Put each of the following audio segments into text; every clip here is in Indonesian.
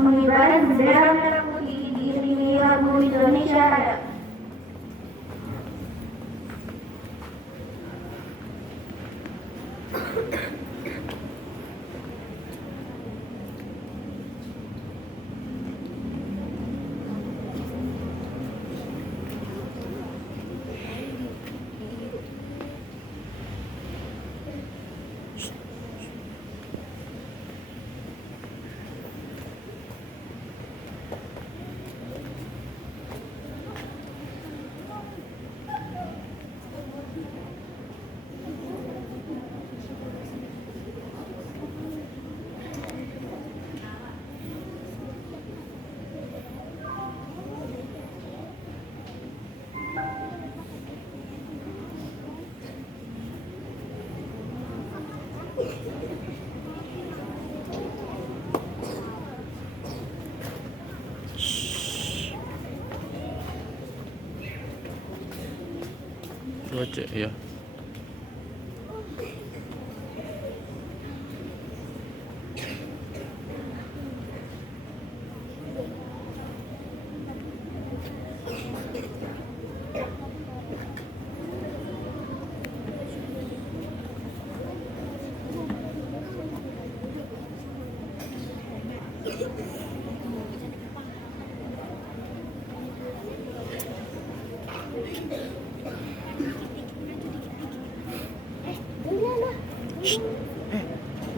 Mengibarkan bendera merah putih diiringi lagu Indonesia Raya. Cuaca ya.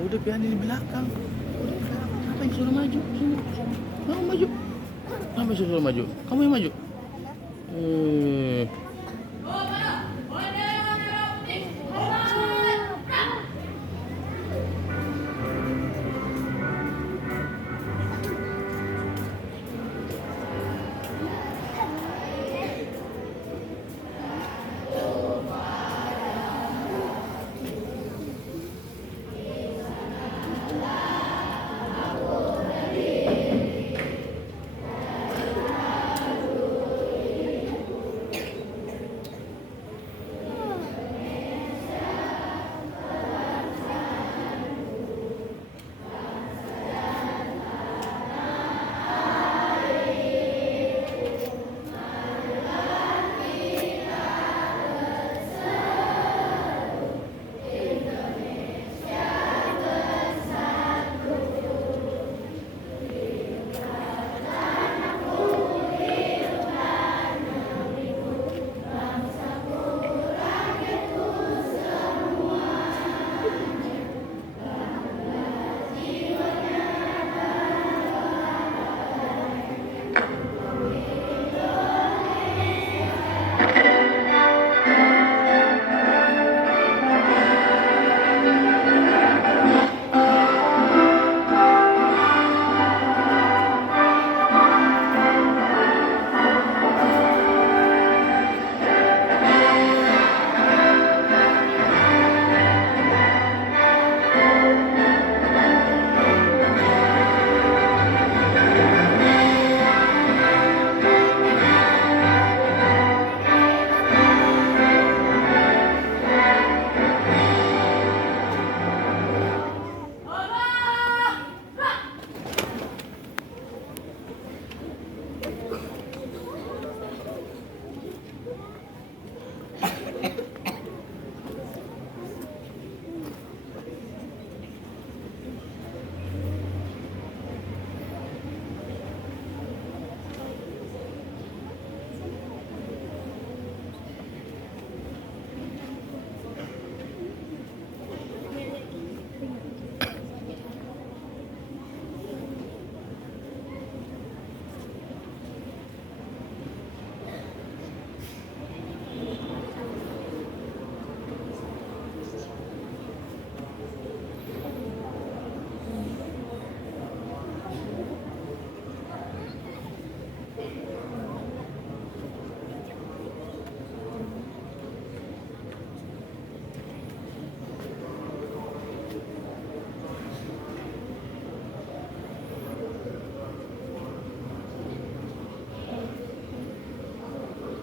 Udah pian di belakang. Apa yang suruh maju? Sini. Kamu maju. Kamu suruh maju. Kamu yang maju.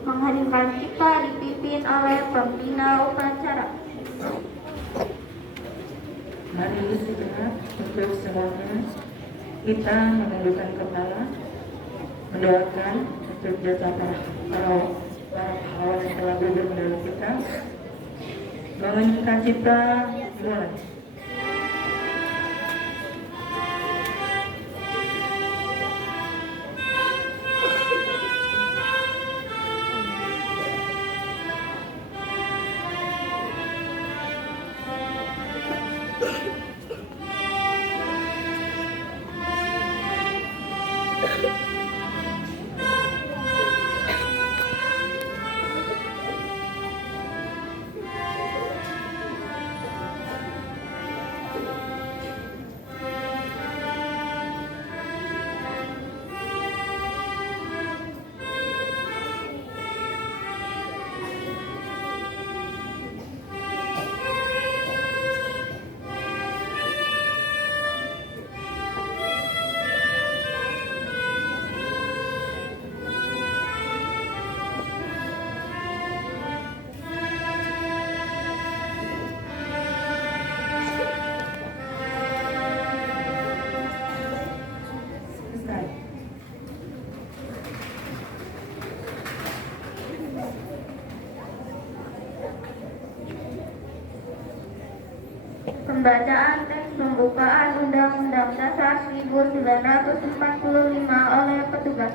Menghadirkan cipta dipimpin oleh pembina upacara. Mari sejenak untuk semuanya kita menundukkan kepala, mendoakan untuk jasa para pahlawan yang telah gugur mendahului kita. Mengeningkan cipta, mulai. Pembacaan teks pembukaan Undang-Undang Dasar 1945 oleh petugas.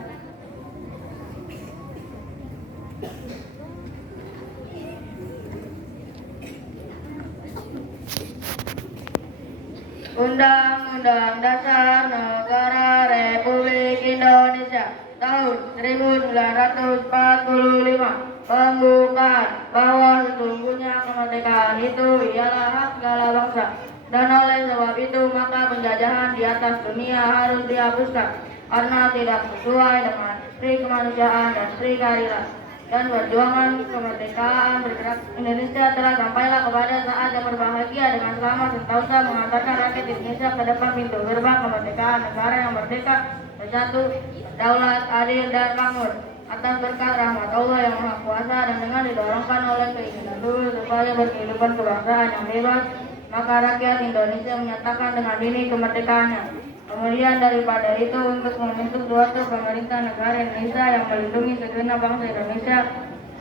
Undang-Undang Dasar Negara Republik Indonesia tahun 1945 pembukaan bahwa sesungguhnya kemerdekaan itu ialah hak segala bangsa, dan oleh sebab itu maka penjajahan di atas dunia harus dihapuskan karena tidak sesuai dengan pri kemanusiaan dan pri keadilan. Dan perjuangan kemerdekaan bergerak Indonesia telah sampailah kepada saat yang berbahagia dengan selamat sentosa mengantarkan rakyat Indonesia ke depan pintu gerbang kemerdekaan negara yang merdeka, bersatu, berdaulat, adil, dan makmur. Atas berkat rahmat Allah yang Maha Kuasa dan dengan didorongkan oleh keinginan dulu supaya berkehidupan kebangsaan yang bebas, maka rakyat Indonesia menyatakan dengan ini kemerdekaannya. Kemudian daripada itu untuk membentuk suatu pemerintah negara Indonesia yang melindungi segenap bangsa Indonesia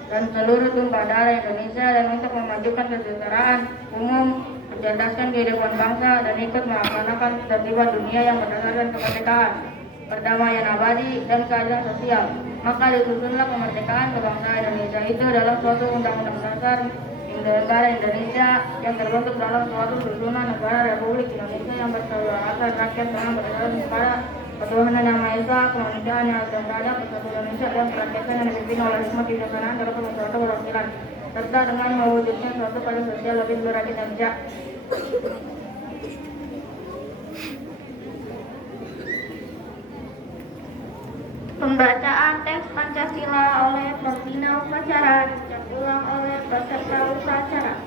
dan seluruh tumpah darah Indonesia, dan untuk memajukan kesejahteraan umum, mencerdaskan kehidupan bangsa, dan ikut melaksanakan ketertiban dunia yang berdasarkan kemerdekaan, perdamaian abadi, dan keadilan sosial. Maka disusunlah kemerdekaan kebangsaan Indonesia itu dalam suatu undang-undang dasar negara Indonesia yang terbentuk dalam suatu susunan negara Republik Indonesia yang berkedaulatan rakyat dengan berdasarkan kepada ketuhanan yang Maha Esa, kemanusiaan yang adil dan beradab, persatuan Indonesia dan kerakyatan yang dipimpin oleh hikmat kebijaksanaan dalam suatu perwakilan, serta dengan mewujudkan suatu keadilan sosial lebih beradil dan bijak. Pembacaan teks Pancasila oleh pembina upacara diulang oleh peserta upacara.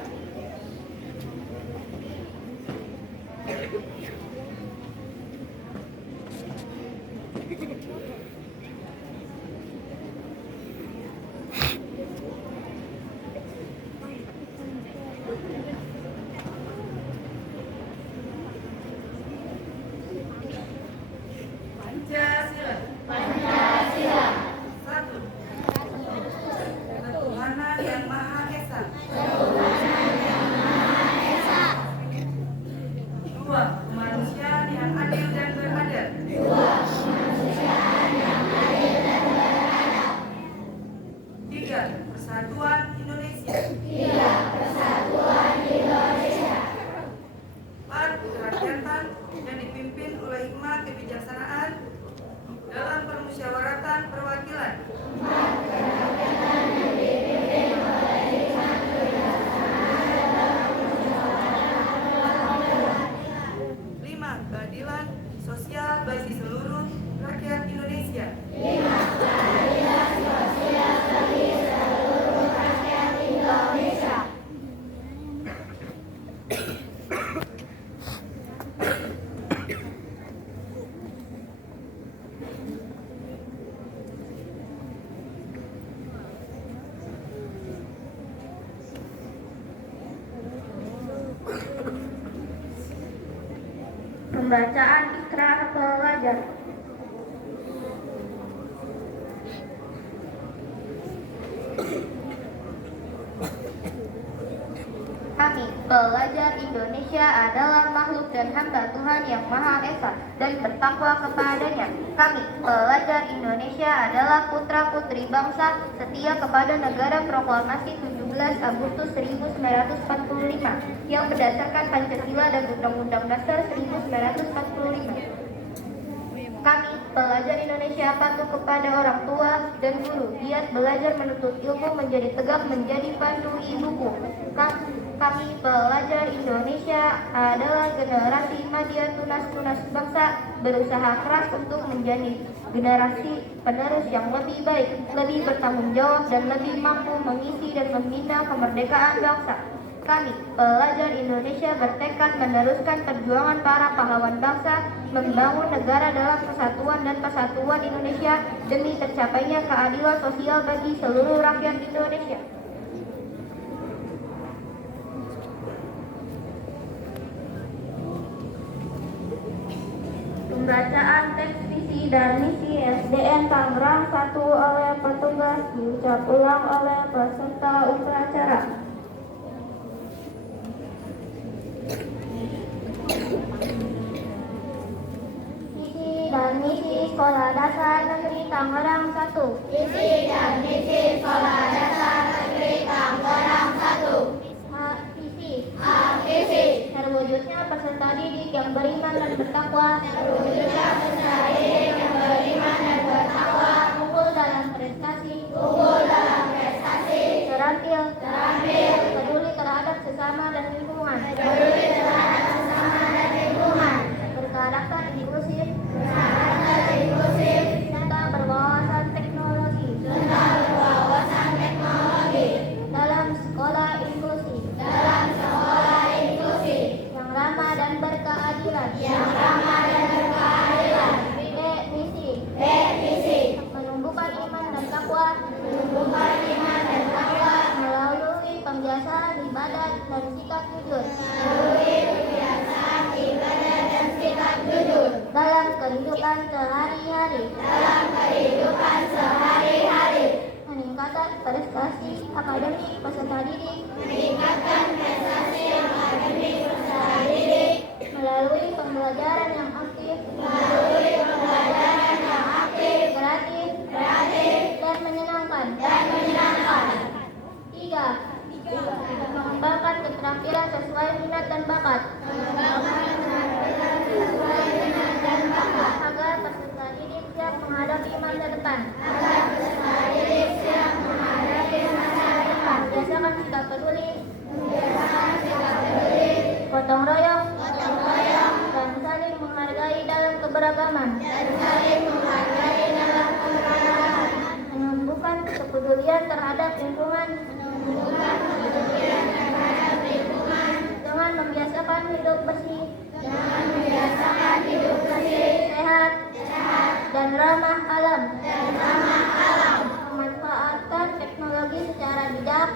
Ketuhanan yang Maha Esa. Dua, kemanusiaan yang adil dan beradab. Tiga, persatuan Indonesia. Empat, kerakyatan yang dipimpin oleh hikmat kebijaksanaan dalam permusyawaratan perwakilan. Lima, keadilan sosial bagi seluruh rakyat Indonesia. Pembacaan ikrar pelajar. Kami, pelajar Indonesia, adalah makhluk dan hamba Tuhan Yang Maha Esa dan bertakwa kepadanya. Kami, pelajar Indonesia, adalah putra-putri bangsa, setia kepada negara proklamasi 17 Agustus 1945 yang berdasarkan Pancasila dan Undang-Undang Dasar 1945. Kami, pelajar Indonesia, patuh kepada orang tua dan guru, giat belajar menuntut ilmu, menjadi tegak, menjadi pandu ibuku. Kami, pelajar Indonesia, adalah generasi madya tunas bangsa, berusaha keras untuk menjadi generasi penerus yang lebih baik, lebih bertanggung jawab, dan lebih mampu mengisi dan membina kemerdekaan bangsa. Kami, pelajar Indonesia, bertekad meneruskan perjuangan para pahlawan bangsa, membangun negara dalam kesatuan dan persatuan Indonesia demi tercapainya keadilan sosial bagi seluruh rakyat Indonesia. Pembacaan teks visi dan misi SDN Tangerang 1 oleh petugas diucap ulang oleh peserta upacara. Visi dan misi Sekolah Dasar Negeri Tangerang 1. Visi dan misi Sekolah Dasar Negeri Tangerang 1. Visi terwujudnya peserta didik yang beriman dan bertakwa. Unggul dalam prestasi. Terampil. Peduli terhadap sesama dan lingkungan. Berkarakter inklusif. Serta berwawasan teknologi. Dalam sekolah inklusif. Yang ramah dan berkeadilan. Misi. Menumbuhkan iman dan takwa. Melalui pembiasaan ibadat dan sikap jujur. Dalam kehidupan sehari-hari. Meningkatkan prestasi akademik peserta didik. Melalui pembelajaran yang aktif. Kreatif. Dan menyenangkan. 3. Mengembangkan keterampilan sesuai minat dan bakat. Agar peserta didik siap menghadapi masa depan. Biasakan sikap peduli. Gotong royong. Dan saling menghargai dalam keberagaman. Menumbuhkan kepedulian terhadap lingkungan. Dengan membiasakan hidup bersih. Sehat. Dan ramah alam. Memanfaatkan teknologi secara bijak.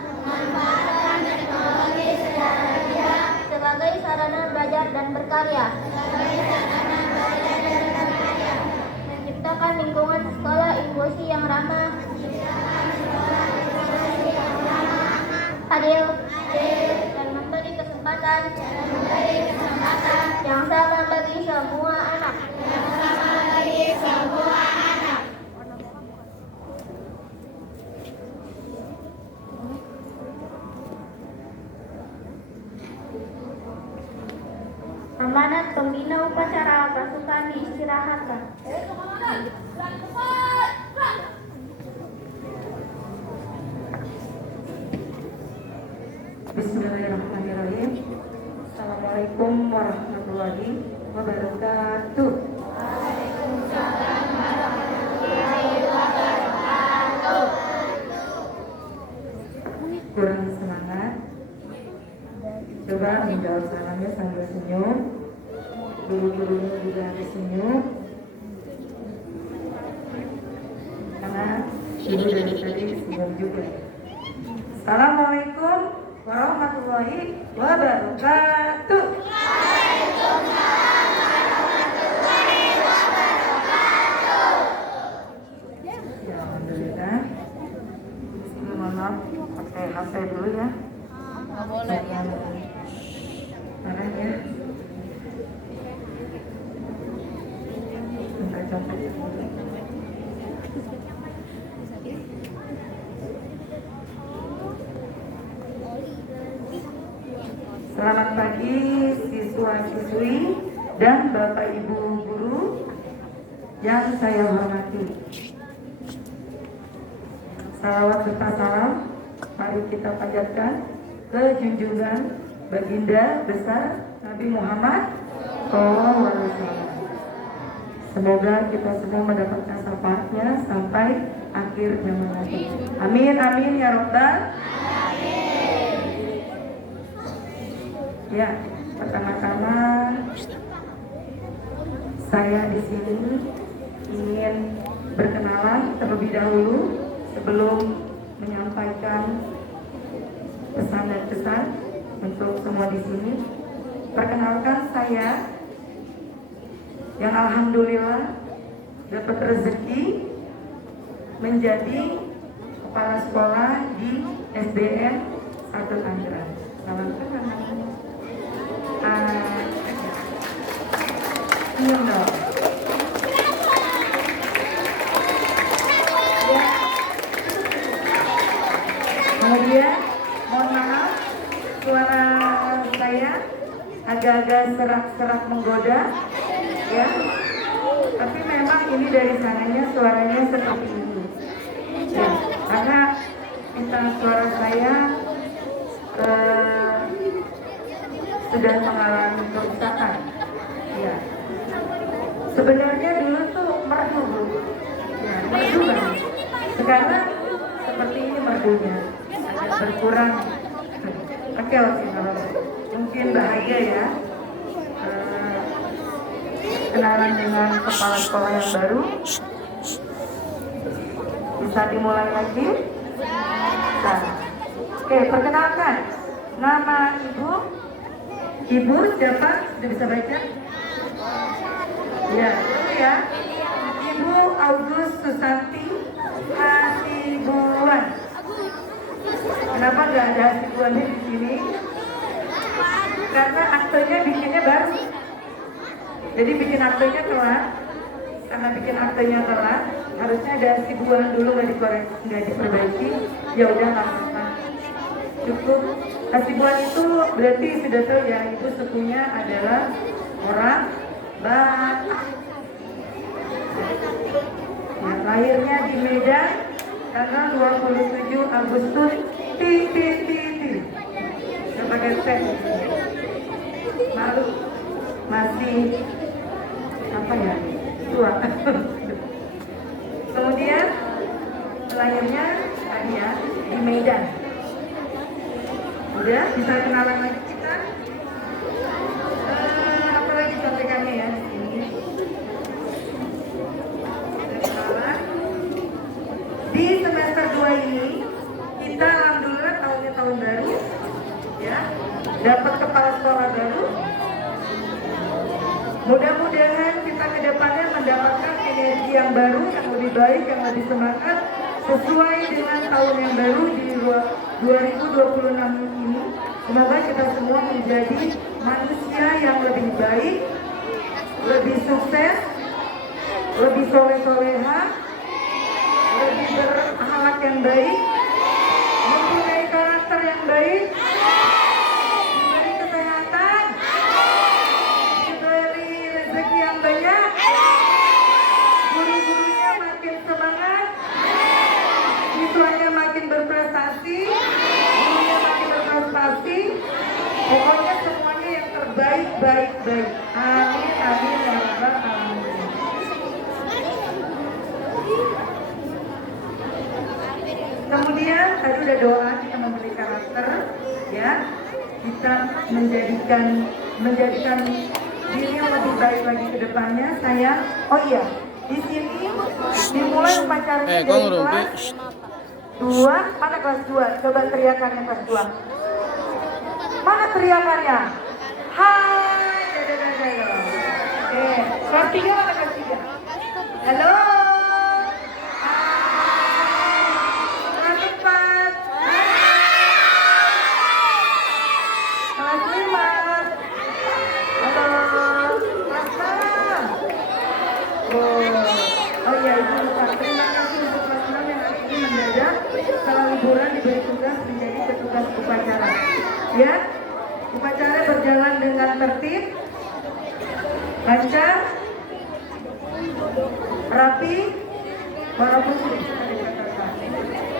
Sebagai sarana belajar dan berkarya. Menciptakan lingkungan sekolah inklusi yang ramah. Adil. Dan memberi kesempatan yang sama bagi semua anak. Amanat pembina upacara pasukan diistirahatkan. Bismillahirrahmanirrahim. Assalamualaikum warahmatullahi wabarakatuh. Kurang semangat. Coba menjawab salamnya sambil senyum. Guru-gurunya juga harus senyum. Karena ibu dari tadi senyum juga. Assalamualaikum warahmatullahi wabarakatuh. maaf pakai HP dulu ya. Nggak boleh. Marah ya. Bentar capek. Selamat pagi siswa-siswi dan Bapak Ibu guru yang saya hormati. Salawat serta salam mari kita panjatkan ke junjungan baginda besar Nabi Muhammad SAW. Semoga kita semua mendapatkan syafaatnya sampai akhir zaman nanti. Amin amin ya Rabbal. Ya, pertama-tama saya di sini ingin berkenalan terlebih dahulu sebelum menyampaikan pesan dan pesan untuk semua di sini. Perkenalkan saya yang alhamdulillah dapat rezeki menjadi kepala sekolah di SDN 1 Tangerang. Salam kenal. Senyum dong. Ya. Kemudian mohon maaf suara saya agak-agak serak-serak menggoda ya, tapi memang ini dari sananya suaranya seperti ini ya, karena pita suara saya sudah mengalami kerusakan ya. Sebenarnya dulu tuh merdu ya, merdu banget. Sekarang seperti ini merdunya agak berkurang. Oke, mungkin bahagia ya kenalan dengan kepala sekolah yang baru. Bisa dimulai lagi. Nah, oke, perkenalkan nama ibu siapa? Sudah bisa baca? Ya, itu ya. Ibu Agus Susanti Hasibuan. Kenapa nggak ada Hasibuannya di sini? Karena aktenya bikinnya baru. Jadi bikin aktenya telat. Karena bikin aktenya telat, harusnya ada Hasibuan dulu nggak diperbaiki. Ya udah nggak apa-apa. Cukup. Hasibuan itu berarti sudah tahu ya, ibu sukunya adalah orang Batak. Ya, lahirnya di Medan tanggal 27 Agustus sebagai tes. Malu masih apa ya, tua. Kemudian lahirnya tadi ya di Medan. Udah bisa kenalan lagi kita. Apa lagi contekannya ya di sini? Di semester 2 ini kita alhamdulillah tahunnya tahun baru ya, dapat kepala sekolah baru. Mudah-mudahan kita ke depannya mendapatkan energi yang baru, yang lebih baik, yang lebih semangat sesuai dengan tahun yang baru di 2026 ini. Semoga kita semua menjadi manusia yang lebih baik, lebih sukses, lebih soleh-soleha, lebih berakhlak yang baik, mempunyai karakter yang baik, diberi kesehatan, diberi rezeki yang banyak, guru-gurunya makin semangat, siswanya makin berprestasi, gurunya makin berprestasi, pokoknya semuanya yang terbaik, baik. Amin, amin, ya Rabbal alamin. Kemudian tadi udah doa, kita memberi karakter, ya, kita menjadikan diri yang lebih baik lagi ke depannya. Saya, oh iya, di sini dimulai upacara dari kelas 2. Mana kelas 2? Coba teriakannya kelas 2. Mana teriakannya? Hai, dadah. Oke, kelas 3 mana kelas 3? Halo. Kelas 4. upacara. Ya, upacara berjalan dengan tertib, lancar, rapi, walaupun sedikit ada catatan.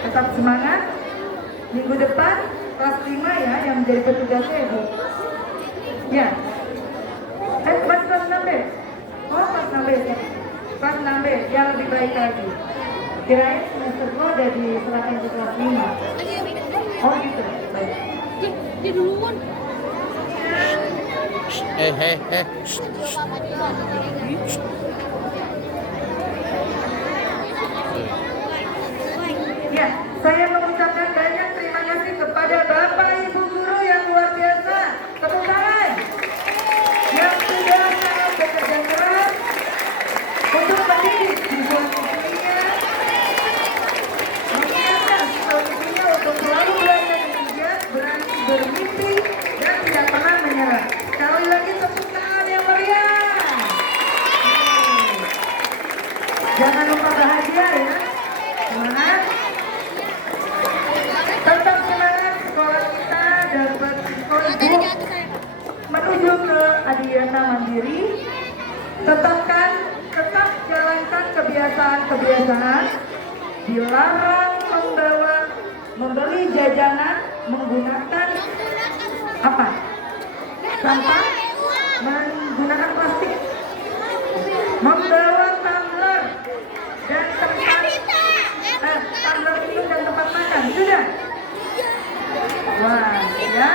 Tetap semangat. Minggu depan kelas 5 ya yang menjadi petugasnya Ibu. Ya. Kelas 6B. Oh, kelas 6B. Kelas 6B yang lebih baik lagi. Kirain semester 2 udah diserahkan ke kelas 5. Oh gitu. Baik. Dia duluan. Ya, saya mengucapkan banyak terima kasih kepada Bapak Ibu guru yang luar biasa. Tepuk tangan. Yang sudah sangat bekerja keras untuk mendidik siswa-siswinya, mengingatkan siswa-siswinya untuk selalu belajar dengan giat, berani bermimpi, dan tidak pernah menyerah. Sekali lagi tepuk tangan yang meriah. Jangan lupa bahagia ya. Semangat. Tetap semangat, sekolah kita dapat sekolah menuju ke Adiana Mandiri. Tetap jalankan kebiasaan-kebiasaan. Dilarang membeli jajanan menggunakan apa? Sampah, menggunakan plastik, membawa tumbler dan tumbler minum dan tempat makan. Sudah? Wah, ya.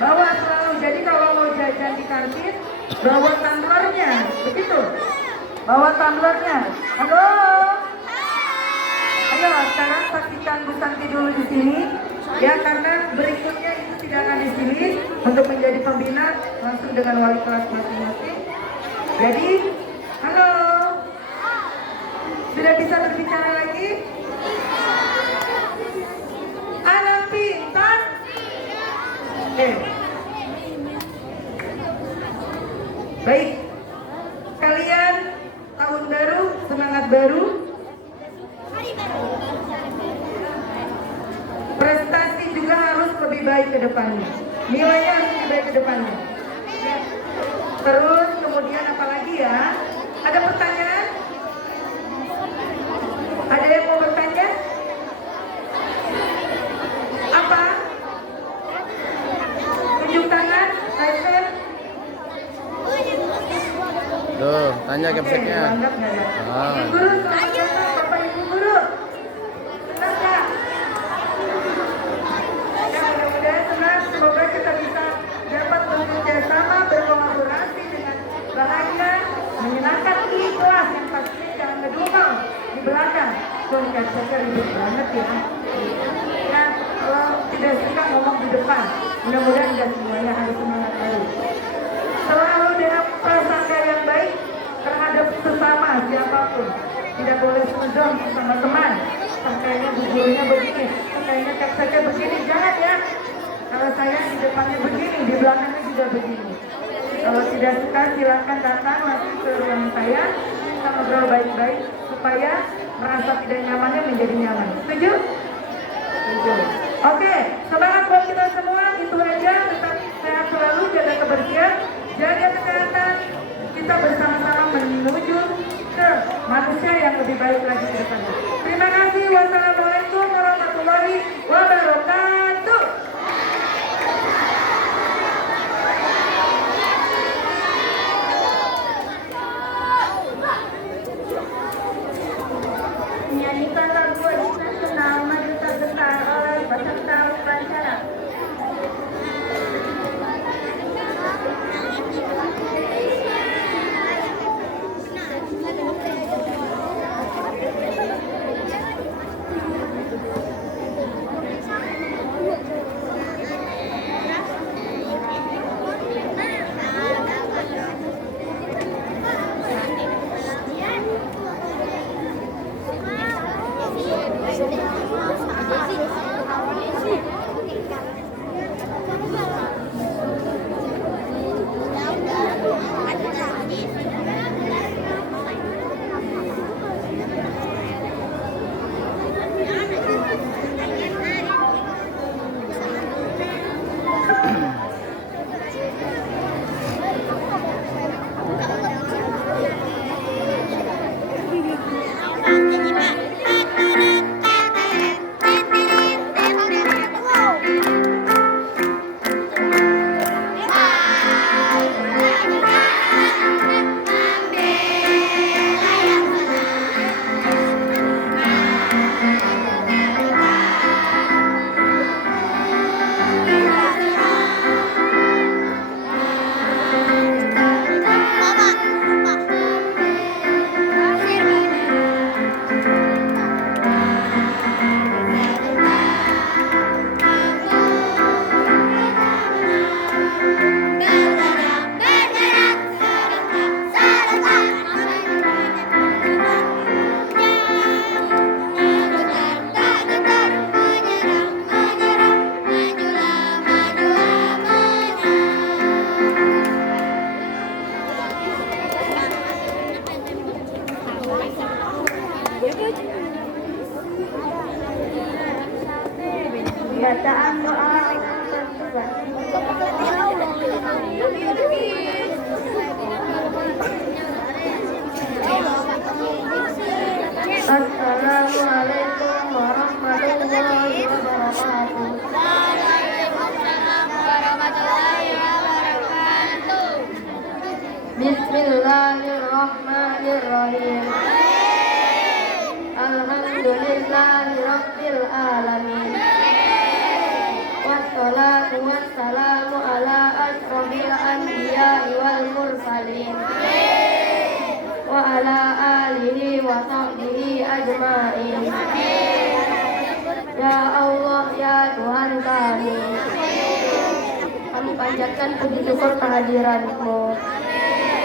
Bawa selalu. Jadi kalau mau jajan di kantin, bawa tumblernya. Begitu? Bawa tumblernya. Halo? Ayo, sekarang saksikan Bu Santi dulu di sini. Ya, karena berikutnya itu tidak akan di sini untuk menjadi pembina langsung dengan wali kelas masing-masing. Jadi, halo? Sudah bisa berbicara lagi? Anak pintar? Baik. Kalian tahun baru, semangat baru. Prestasi juga harus lebih baik ke depannya. Nilainya harus lebih baik ke depannya. Terus kemudian apa lagi ya? Ada pertanyaan? Ada yang mau bertanya? Apa? Tunjuk tangan, Tyson. Tuh, tanya capseknya. Anggap nggak ya? Ah. Ibu guru, selamat datang, Bapak Ibu guru. Senang nggak? Ya, mudah-mudahan senang. Semoga kita bisa dapat bekerja sama, berkolaborasi dengan bahagia, menyenangkan ikhlas yang pasti jangan ngedumel di belakang. Sorry, capseknya ribet banget ya. Ya, kalau tidak suka ngomong di depan. Mudah-mudahan nggak semuanya harus semangat baru. Selalu dengan prasangka yang baik terhadap sesama siapapun. Tidak boleh suzon sama teman. Sangkanya bu gurunya begini, sangkanya capseknya begini, jangan ya. Kalau saya di depannya begini, di belakangnya juga begini. Kalau tidak suka silakan datang langsung ke ruangan saya. Kita ngobrol baik-baik supaya merasa tidak nyamannya menjadi nyaman. Setuju? Setuju. Oke, semangat buat kita semua. Itu aja. Tetap sehat selalu, jaga kebersihan, jaga kesehatan. Kita bersama-sama menuju ke manusia yang lebih baik lagi ke depannya. Terima kasih. Wassalamualaikum warahmatullahi wabarakatuh. Menyanyikan lagu nasional maju tergetar oleh peserta upacara. Bacaan doa tersebut. Assalamualaikum warahmatullahi wabarakatuh. Bismillahirrahmanirrahim. Alhamdulillahi rabbil alamin. Wassalatu wassalamu ala asrofil anbiya'i wal mursalin wa ala alihi wa sahbihi ajma'in. Ya Allah, ya Tuhan kami panjatkan puji syukur kehadiran-Mu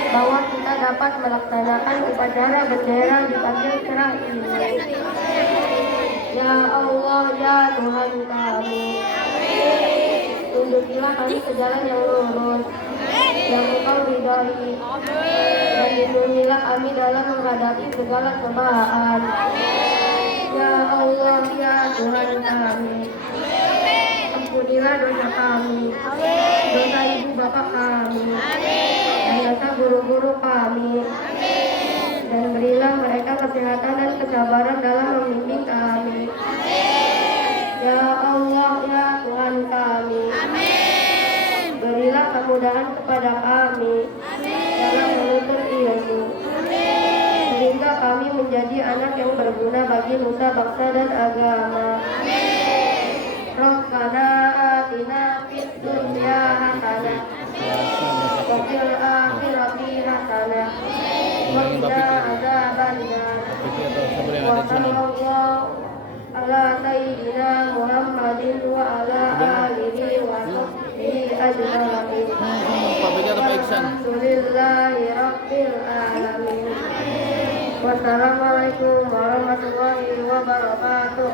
bahwa kita dapat melaksanakan upacara bendera di pagi cerah ini. Ya Allah, ya Tuhan kami, tunjukilah kami ke jalan yang lurus, yang Engkau ridhai, dan lindungilah kami dalam menghadapi segala cobaan. Ya Allah, ya Tuhan kami, ampunilah dosa kami, dosa ibu bapak kami, dan dosa guru-guru kami, dan berilah mereka kesehatan dan kesabaran dalam membimbing kami. Ya Allah, ya Tuhan kami, berilah kemudahan kepada kami dalam menuntut ilmu, sehingga kami menjadi anak yang berguna bagi nusa bangsa dan agama. Rabbana atina fid dunya hasanah wa fil akhirati hasanah wa qina adzabannar. Wa sallallahu ala sayyidina Muhammadin wa ala alihi wa sahbihi ajma'in. Alhamdulillahi rabbil alamin. Wassalamualaikum warahmatullahi wabarakatuh.